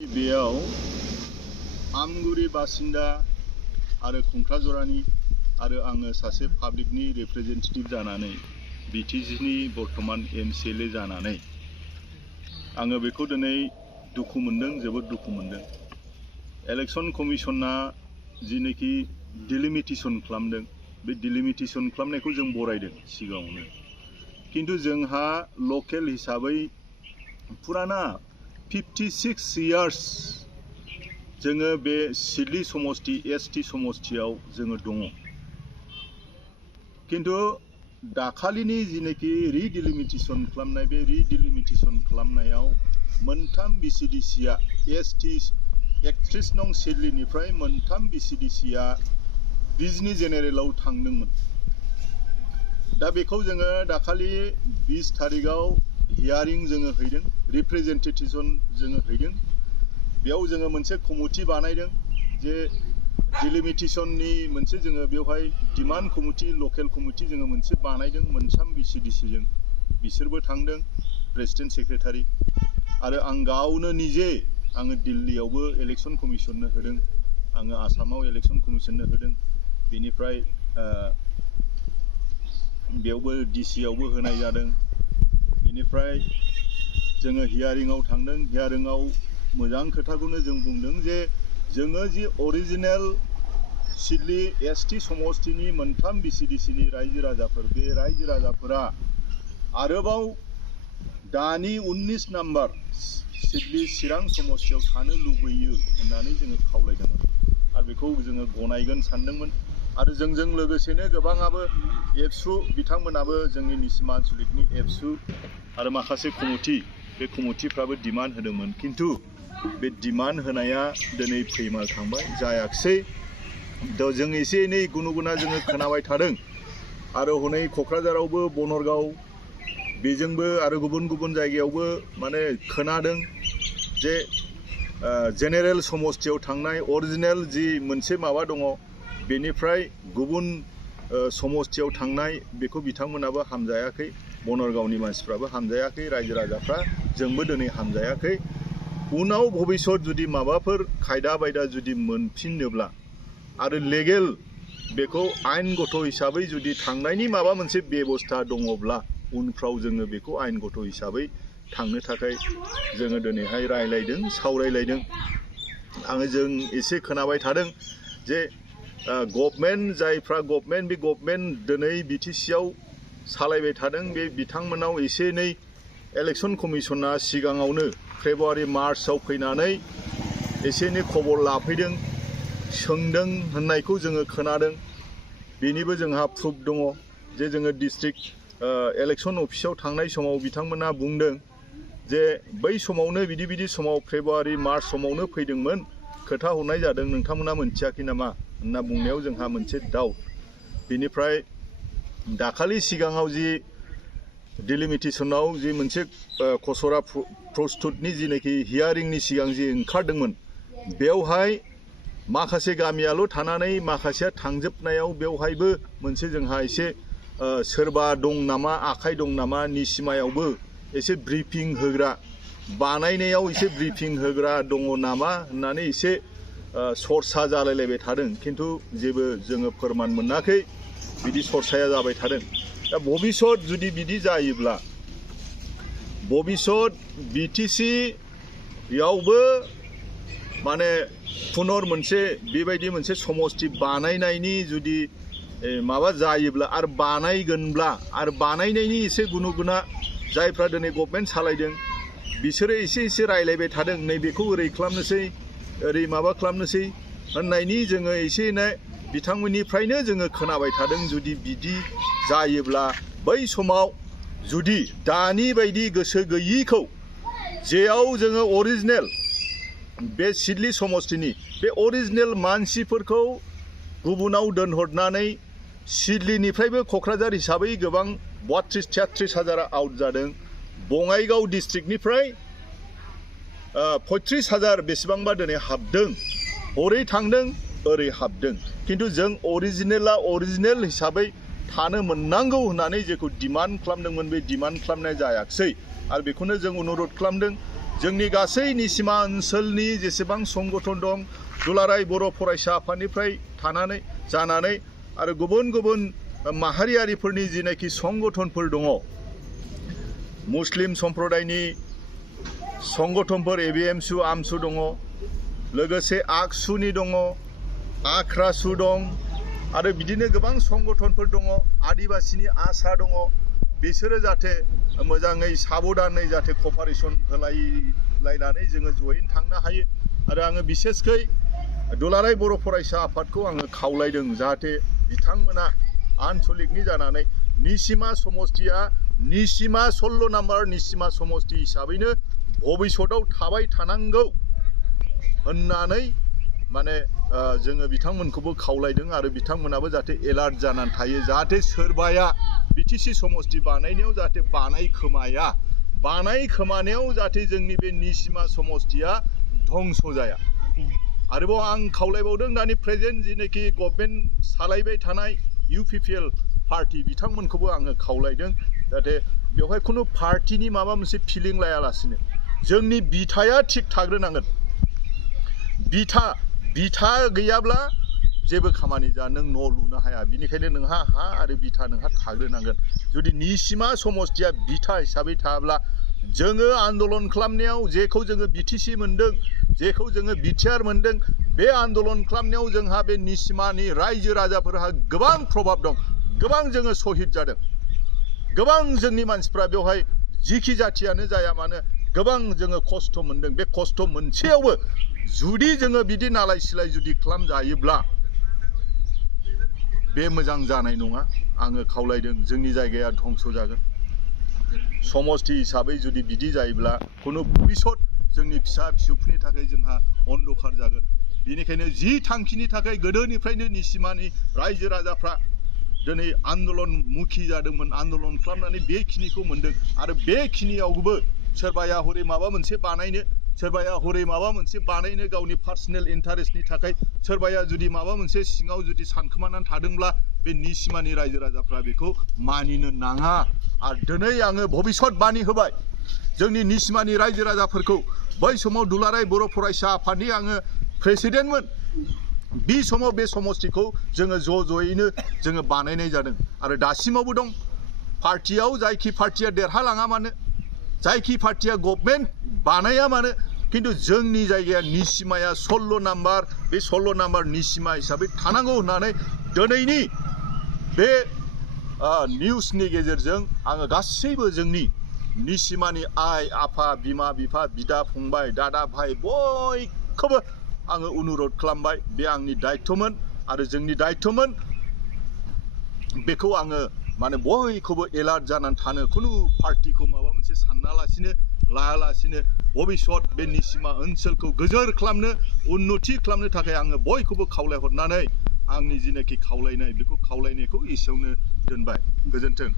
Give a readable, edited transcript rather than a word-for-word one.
बेयाव आमगुरि बासिन्दा आरो खुंख्राजरानि आरो आङो सासे पाब्लिकनि रिप्रेजेन्टेटिभ जानानै बिटिसिनि बर्तमान MCLA जानानै आङो बेखौ दिनै दुखु मोनदों, जोबोद दुखु मोनदों। इलेक्शन कमिशना जिनेखि डिलिमिटेशन खालामदों, बे डिलिमिटेशन खालामनायखौ जों बरायदों सिगाङावनो। किन्तु जोंहा लकेल हिसाबै पुराना 56 years जोङो बे सिडली समस्ति ST समस्तियाव जोङो दङ। किन्तु दाखालिनि जिनेखि रिडिलिमिटेशन खालामनाय, बे रिडिलिमिटेशन खालामनायाव मोनथाम BCDCआ ST 31 नं सिडलीनिफ्राय मोनथाम BCDCआ बिजनी जेनेरेलाव थांदोंमोन। दा बेखौ जोङो दाखालि 20 तारिखआव हियारिं जोङो हैदों, रिप्रेजेन्टेटिशन जोङो हैदों। बेयाव जोङो मोनसे कमिटि बानायदों जे डिलिमिटेशननि मोनसे जोङो बेवहाय डिमान्ड कमिटि, लकेल कमिटि जोङो मोनसे बानायदों मोनथाम BCDCजों। बिसोरबो थांदों, प्रेसिडेन्ट सेक्रेटारि आरो आं गावनो निजे आङो दिल्लीयावबो इलेक्शन कमिशननो होदों, आङो आसामाव इलेक्शन कमिशननो होदों, बेनिफ्राय बेयावबो DC आवबो होनाय जादों। बेनिफ्राय जोङो हियारिंआव थांदों। हियारिंआव मोजां खोथाखौनो जों बुंदों जे जोङो जि अरिजिनेल सिडली ST समस्तिनि मोनथाम BCDCनि रायजो राजाफोर, बे रायजो राजाफोरा आरोबाव दानि 19 नाम्बार सिडली चिरां समस्तियाव थानो लुबैयो होननानै जोङो खावलायदोंमोन आरो बेखौ जोङो गनायगोन सानदोंमोन। आरो जोंजों लोगोसेनो गोबाङाबो एबसु बिथांमोनाबो जोंनि निचिमा आन्चलिकनि एबसु आरो माखासे कमिटि, बे कमिटिफ्राबो डिमान्ड होदोंमोन। किन्तु बे डिमान्ड होनाया दिनै फैमाल थांबाय, जायाखिसै। जों एसे एनै गुनु गुना जोङो खोनाबाय थादों आरो हनै क'क्राझारावबो बनरगाव बेजोंबो आरो गुबुन गुबुन जायगायावबो माने खोनादों जे जेनेरेल समस्तियाव थांनाय अरिजिनेल जि मोनसे माबा दङ, बेनिफ्राय गुबुन समस्तियाव थांनाय बेखौ बिथांमोनाबो हामजायाखै, बनरगावनि मानसिफ्राबो हामजायाखै, रायजो राजाफ्रा जोंबो दिनै हामजायाखै। उनाव भबिष्यत जुदि माबाफोर खायदा बायदा जुदि मोनफिनोब्ला आरो लेगेल बेखौ आयेनगत हिसाबै जुदि थांनायनि माबा मोनसे बेबस्था दङब्ला उनफ्राव जोङो बेखौ आयेनगत हिसाबै थांनो थाखाय जोङो दिनैहाय रायलायदों, सावरायलायदों। आङो जों एसे खोनाबाय थादों जे गभर्नमेन्ट, जायफ्रा गभर्नमेन्ट, बे गभर्नमेन्ट दिनै BTCआव सालायबाय थादों, बे बिथांमोनाव एसे एनै इलेक्शन कमिशना सिगाङावनो फेब्रुवारि मार्चआव फैनानै एसे एनै खबर लाफैदों, सोंदों होननायखौ जोङो खोनादों। बेनिबो जोंहा प्रुफ दङ जे जोङो डिस्ट्रिक्ट इलेक्शन अफिसाव थांनाय समाव बिथांमोना बुंदों जे बै समावनो बिदि समाव फेब्रुवारि मार्च समावनो फैदोंमोन, खोथा हरनाय जादों, नोंथांमोना मोनथियाखै नामा होनना बुंनायाव जोंहा मोनसे डाउट। बेनिफ्राय दाखालि सिगाङाव जि डिलिमिटेशनाव जि मोनसे खसरा प्रस्तुतनि जिनेखि हियारिंनि सिगां जि ओंखारदोंमोन, बेवहाय माखासे गामियाल' थानानै माखासेया थांजोबनायाव बेवहायबो मोनसे जोंहा एसे सोरबा दं नामा, आखाइ दं नामा, निचिमायावबो एसे ब्रिफिं होग्रा, बानायनायाव एसे ब्रिफिं होग्रा दङ नामा होननानै एसे सरसा जालायलायबाय थादों। किन्तु जेबो जोङो फोरमान मोनाखै, बिदि सरसाया जाबाय थादों। दा भबिष्यत जुदि बिदि जायोब्ला भबिष्यत BTCयावबो माने पुनर मोनसे बेबायदि मोनसे समस्ति बानायनायनि जुदि माबा जायोब्ला आरो बानायगोनब्ला आरो बानायनायनि एसे गुनु गुना जायफ्रा दिनै गभर्नमेन्ट सालायदों बिसोरो एसे एसे रायलायबाय थादों, नैबेखौ ओरै खालामनोसै, ओरै माबा खालामनोसै होननायनि जोङो एसे एनै बिथांमोननिफ्रायनो जोङो खोनाबाय थादों। जुदि बिदि जायोब्ला बै समाव जुदि दानि बायदि गोसो गैयिखौ, जेयाव जोङो अरिजिनेल बे सिडली समस्तिनि बे अरिजिनेल मानसिफोरखौ गुबुनाव दोनहरनानै सिडलीनिफ्रायबो क'क्राझार हिसाबै गोबां 32-33 हाजारा आउट जादों, बङाइगाव डिस्ट्रिक्टनिफ्राय 35 हाजार बेसेबांबा दिनै हाबदों, हरै थांदों ओरै हाबदों। किन्तु जों अरिजिनेला अरिजिनेल हिसाबै थानो मोननांगौ होननानै जेखौ डिमान्ड खालामदोंमोन, बे डिमान्ड खालामनाय जायाखिसै आरो बेखौनो जों अनुरद खालामदों जोंनि गासै निसिमा ओनसोलनि जेसेबां संगठन दं दुलाराय बर' फरायसा आफादनिफ्राय थानानै जानानै आरो गुबुन गुबुन माहारियारिफोरनि जिनाखि संगठनफोर दङ मुस्लिम सम्प्रदायनि संगठनफोर एबिएमसु आमसु दङ लोगोसे आगसुनि दङ आख्रासु दं आरो बिदिनो गोबां संगठनफोर दङ आदिबासिनि आसा दङ बिसोरो जाहाथे मोजाङै साबधानै जाहाथे कपारेसन होलायलायनानै जोङो जयैनो थांनो हायो आरो आङो बिसेसकै दुलाराय बर' फरायसा आफादखौ आङो खावलायदों जाहाथे बिथांमोना आनसलिकनि जानानै निसिमा समस्तिया निसिमा 16 नाम्बार निसिमा समस्ति हिसाबैनो भबिष्यतआव थाबाय थानांगौ होननानै माने जोङो बिथांमोनखौबो खावलायदों आरो बिथांमोनाबो जाहाथे एलार्ट जानानै थायो जाहाथे सोरबाया बिटिसि समस्ति बानायनायाव जाहाथे बानायखोमानायाव जाहाथे जोंनि बे निसिमा समस्तिया धंस जाया आरोबाव आं खावलायबावदों दानि प्रेजेन्ट जिनोखि गभर्नमेन्ट सालायबाय थानाय UPPL पार्टी बिथांमोनखौबो आङो खावलायदों जाहाथे बेवहाय खुनु पार्टीनि माबा मोनसे फिलिं लायालासिनो जोंनि बिथाया थिग थाग्रोनांगोन बिथा गैयाब्ला जेबो खामानि जा नों न' लुनो हाया बिनिखायनो नोंहा हा आरो बिथा नोंहा थाग्रोनांगोन जुदि निसिमा समस्तिया बिथा हिसाबै थाब्ला जोङो आन्दलन खालामनायाव जेखौ जोङो बिटिसि मोन्दों जेखौ जोङो बिटिआर मोन्दों बे आन्दलन खालामनायाव जोंहा बे निसिमानि रायजो राजाफोरहा गोबां प्रभाब दं गोबां जोङो शहीद जादों गोबां जोंनि मानसिफ्रा बेवहाय जिखि जाथियानो जाया मानो गोबां जोङो खस्थ' मोन्दों बे खस्थ' मोनसेयावबो जुदि जोङो बिदि नालाय सिलाय जुदि खालामजायोब्ला बे मोजां जानाय नङा आङो खावलायदों जोंनि जायगाया धंस जागोन समस्ति हिसाबै जुदि बिदि जायोब्ला खुनु भबिष्यत जोंनि फिसा फिसौफोरनि थाखाय जोंहा अन्धकार जागोन बेनिखायनो जि थांखिनि थाखाय गोदोनिफ्रायनो निसिमानि रायजो राजाफ्रा दिनै आन्दलन मुखि जादोंमोन आन्दलन खालामनानै बेखिनिखौ मोन्दों आरो बेखिनियावबो सोरबाया हरै माबा मोनसे बानायनो गावनि पार्सनेल इन्टारेस्टनि थाखाय सोरबाया जुदि माबा मोनसे सिङाव जुदि सानखोमानानै थादोंब्ला बे निसिमानि रायजो राजाफ्रा बेखौ मानिनो नाङा आरो दिनै आङो भबिष्यत बानि होबाय जोंनि निसिमानि रायजो राजाफोरखौ बै समाव दुलाराय बर' फरायसा आफादनि आङो प्रेसिडेन्टमोन बे समाव बे समस्तिखौ जोङो ज'यैनो जोङो बानायनाय जादों आरो दासिमावबो दं पार्टियाव जायखि पार्टिया देरहालाङा मानो जायखि पार्टिया गभर्नमेन्ट बानाया मानो किन्तु जोंनि जायगाया निसिमाया 16 नाम्बार बे 16 नाम्बार निसिमा हिसाबै थानांगौ होननानै दिनैनि बे निउसनि गेजेरजों आङो गासैबो जोंनि निसिमानि आइ आफा बिमा बिफा बिदा फंबाय दादा भाइ बयखौबो आङो अनुरोध खालामबाय बे आंनि दायित्वमोन आरो जोंनि दायित्वमोन बेखौ आङो माने बयखौबो एलार्ट जानानै थानो खुनु पार्टिखौ माबा मोनसे सानालासिनो लायालासिनो भबिष्यत बे निसिमा ओनसोलखौ गोजोर खालामनो उन्नति खालामनो थाखाय आङो बयखौबो खावलायहरनानै आंनि जिनाखि खावलायनाय बेखौ खावलायनायखौ एसेयावनो दोनबाय गोजोन्थों